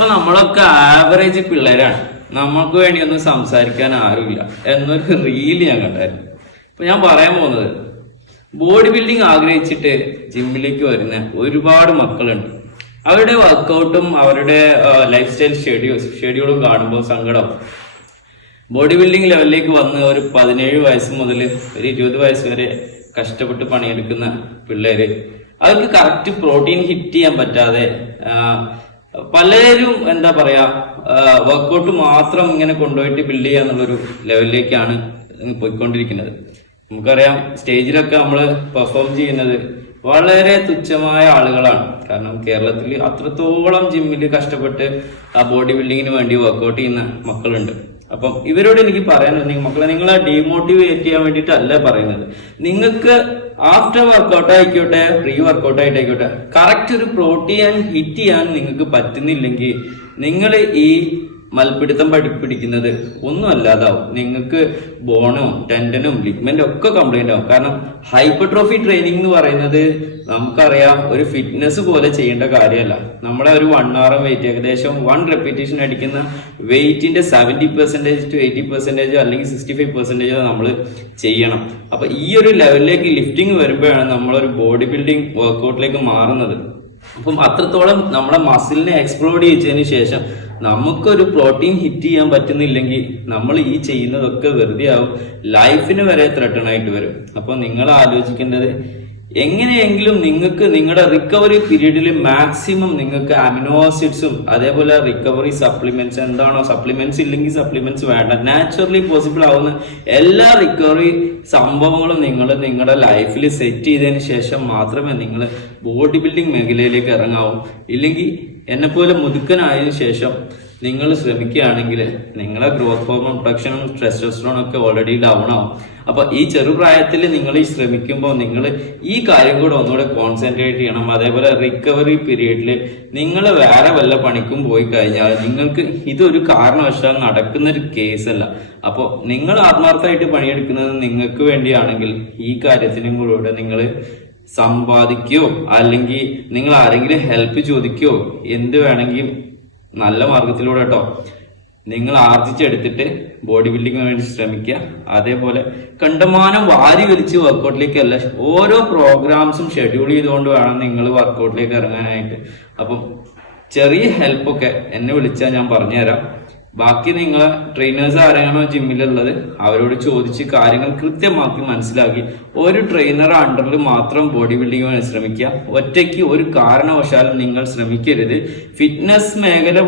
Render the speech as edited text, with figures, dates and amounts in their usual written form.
അപ്പൊ നമ്മളൊക്കെ ആവറേജ് പിള്ളേരാണ്, നമ്മൾക്ക് വേണ്ടി ഒന്നും സംസാരിക്കാൻ ആരുമില്ല എന്നൊരു റീല് ഞാൻ കണ്ടായിരുന്നു. അപ്പൊ ഞാൻ പറയാൻ പോകുന്നത്, ബോഡി ബിൽഡിംഗ് ആഗ്രഹിച്ചിട്ട് ജിമ്മിലേക്ക് വരുന്ന ഒരുപാട് മക്കളുണ്ട്. അവരുടെ വർക്കൗട്ടും അവരുടെ ലൈഫ് സ്റ്റൈൽ ഷെഡ്യൂളും കാണുമ്പോൾ സങ്കടം. ബോഡി ബിൽഡിംഗ് ലെവലിലേക്ക് വന്ന് ഒരു 17 വയസ്സ് മുതൽ ഒരു 20 വയസ്സ് വരെ കഷ്ടപ്പെട്ട് പണിയെടുക്കുന്ന പിള്ളേര്, അവർക്ക് കറക്റ്റ് പ്രോട്ടീൻ ഹിറ്റ് ചെയ്യാൻ പറ്റാതെ പലരും എന്താ പറയാ, വർക്കൗട്ട് മാത്രം ഇങ്ങനെ കൊണ്ടുപോയിട്ട് ബിൽഡ് ചെയ്യുക എന്നുള്ളൊരു ലെവലിലേക്കാണ് പോയിക്കൊണ്ടിരിക്കുന്നത്. നമുക്കറിയാം, സ്റ്റേജിലൊക്കെ നമ്മൾ പെർഫോം ചെയ്യുന്നത് വളരെ തുച്ഛമായ ആളുകളാണ്. കാരണം കേരളത്തിൽ അത്രത്തോളം ജിമ്മിൽ കഷ്ടപ്പെട്ട് ആ ബോഡി ബിൽഡിങ്ങിന് വേണ്ടി വർക്കൗട്ട് ചെയ്യുന്ന മക്കളുണ്ട്. അപ്പം ഇവരോട് എനിക്ക് പറയാനുണ്ടെങ്കിൽ, മക്കളെ, നിങ്ങളെ ഡീമോട്ടിവേറ്റ് ചെയ്യാൻ വേണ്ടിയിട്ടല്ല പറയുന്നത്. നിങ്ങൾക്ക് ആഫ്റ്റർ വർക്കൗട്ട് ആയിക്കോട്ടെ, പ്രീ വർക്കൗട്ട് ആയിട്ടായിക്കോട്ടെ, കറക്റ്റ് ഒരു പ്രോട്ടീൻ ഹിറ്റ് ചെയ്യാൻ നിങ്ങൾക്ക് പറ്റുന്നില്ലെങ്കിൽ നിങ്ങൾ ഈ മൽപ്പിടുത്തം പിടിക്കുന്നത് ഒന്നും അല്ലാതാവും. നിങ്ങൾക്ക് ബോണും ടെൻഡനും ലിഗ്മെന്റും ഒക്കെ കംപ്ലൈന്റ് ആവും. കാരണം ഹൈപ്പർട്രോഫി ട്രെയിനിങ് എന്ന് പറയുന്നത് നമുക്കറിയാം, ഒരു ഫിറ്റ്നസ് പോലെ ചെയ്യേണ്ട കാര്യമല്ല. നമ്മളെ ഒരു 1 hour വെയിറ്റ്, ഏകദേശം 1 repetition അടിക്കുന്ന വെയിറ്റിന്റെ 70% to 80% അല്ലെങ്കിൽ 65% നമ്മൾ ചെയ്യണം. അപ്പൊ ഈ ഒരു ലെവലിലേക്ക് ലിഫ്റ്റിംഗ് വരുമ്പോഴാണ് നമ്മളൊരു ബോഡി ബിൽഡിംഗ് വർക്കൗട്ടിലേക്ക് മാറുന്നത്. അപ്പം അത്രത്തോളം നമ്മളെ മസിലിനെ എക്സ്പ്ലോർഡ് ചെയ്തതിന് ശേഷം നമുക്കൊരു പ്രോട്ടീൻ ഹിറ്റ് ചെയ്യാൻ പറ്റുന്നില്ലെങ്കിൽ നമ്മൾ ഈ ചെയ്യുന്നതൊക്കെ വെറുതെ ആവും, ലൈഫിന് വരെ ത്രെട്ടൺ ആയിട്ട് വരും. അപ്പൊ നിങ്ങൾ ആലോചിക്കേണ്ടത്, എങ്ങനെയെങ്കിലും നിങ്ങൾക്ക് നിങ്ങളുടെ റിക്കവറി പീരീഡിൽ മാക്സിമം നിങ്ങൾക്ക് അമിനോ ആസിഡ്സും അതേപോലെ റിക്കവറി സപ്ലിമെന്റ്സ്, എന്താണോ സപ്ലിമെന്റ്സ് ഇല്ലെങ്കിൽ സപ്ലിമെന്റ്സ് വേണ്ട, നാച്ചുറലി പോസിബിൾ ആവുന്ന എല്ലാ റിക്കവറി സംഭവങ്ങളും നിങ്ങൾ നിങ്ങളുടെ ലൈഫിൽ സെറ്റ് ചെയ്തതിന് ശേഷം മാത്രമേ നിങ്ങൾ ബോഡി ബിൽഡിംഗ് മേഖലയിലേക്ക് ഇറങ്ങാവൂ. ഇല്ലെങ്കിൽ എന്നെപ്പോലെ മുതുക്കനായതിനു ശേഷം നിങ്ങൾ ശ്രമിക്കുകയാണെങ്കിൽ നിങ്ങളെ ഗ്രോത്ത് ഹോർമോൺ പ്രൊഡക്ഷനും ടെസ്റ്റോസ്റ്ററോണും ഒക്കെ ഓൾറെഡി ഡൗൺ ആവും. അപ്പൊ ഈ ചെറുപ്രായത്തിൽ നിങ്ങൾ ഈ ശ്രമിക്കുമ്പോൾ നിങ്ങൾ ഈ കാര്യം കൂടെ ഒന്നുകൂടെ കോൺസെൻട്രേറ്റ് ചെയ്യണം. അതേപോലെ റിക്കവറി പീരീഡിൽ നിങ്ങൾ വേറെ വല്ല പണിക്കും പോയി കഴിഞ്ഞാൽ നിങ്ങൾക്ക് ഇതൊരു കാരണവശാൽ നടക്കുന്ന ഒരു കേസല്ല. അപ്പോൾ നിങ്ങൾ ആത്മാർത്ഥമായിട്ട് പണിയെടുക്കുന്നത് നിങ്ങൾക്ക് വേണ്ടിയാണെങ്കിൽ ഈ കാര്യത്തിനും കൂടെ നിങ്ങൾ സമ്പാദിക്കുകയോ അല്ലെങ്കിൽ നിങ്ങൾ ആരെങ്കിലും ഹെൽപ്പ് ചോദിക്കുകയോ എന്ത് വേണമെങ്കിലും നല്ല മാർഗത്തിലൂടെ കേട്ടോ നിങ്ങൾ ആർജിച്ചെടുത്തിട്ട് ബോഡി ബിൽഡിങ്ങിന് വേണ്ടി ശ്രമിക്കുക. അതേപോലെ കണ്ടമാനം വാരി വലിച്ച് വർക്കൗട്ടിലേക്കല്ല, ഓരോ പ്രോഗ്രാംസും ഷെഡ്യൂൾ ചെയ്തുകൊണ്ട് വേണം നിങ്ങൾ വർക്കൗട്ടിലേക്ക് ഇറങ്ങാനായിട്ട്. അപ്പം ചെറിയ ഹെൽപ്പൊക്കെ എന്നെ വിളിച്ചാൽ ഞാൻ പറഞ്ഞുതരാം. ബാക്കി നിങ്ങളെ ട്രെയിനേഴ്സ് ആരാണോ ജിമ്മിലുള്ളത് അവരോട് ചോദിച്ച് കാര്യങ്ങൾ കൃത്യമാക്കി മനസ്സിലാക്കി ഒരു ട്രെയിനർ അണ്ടറിൽ മാത്രം ബോഡി ബിൽഡിങ്ങിന് ശ്രമിക്കുക. ഒറ്റയ്ക്ക് ഒരു കാരണവശാലും നിങ്ങൾ ശ്രമിക്കരുത്. ഫിറ്റ്നസ് മേഖല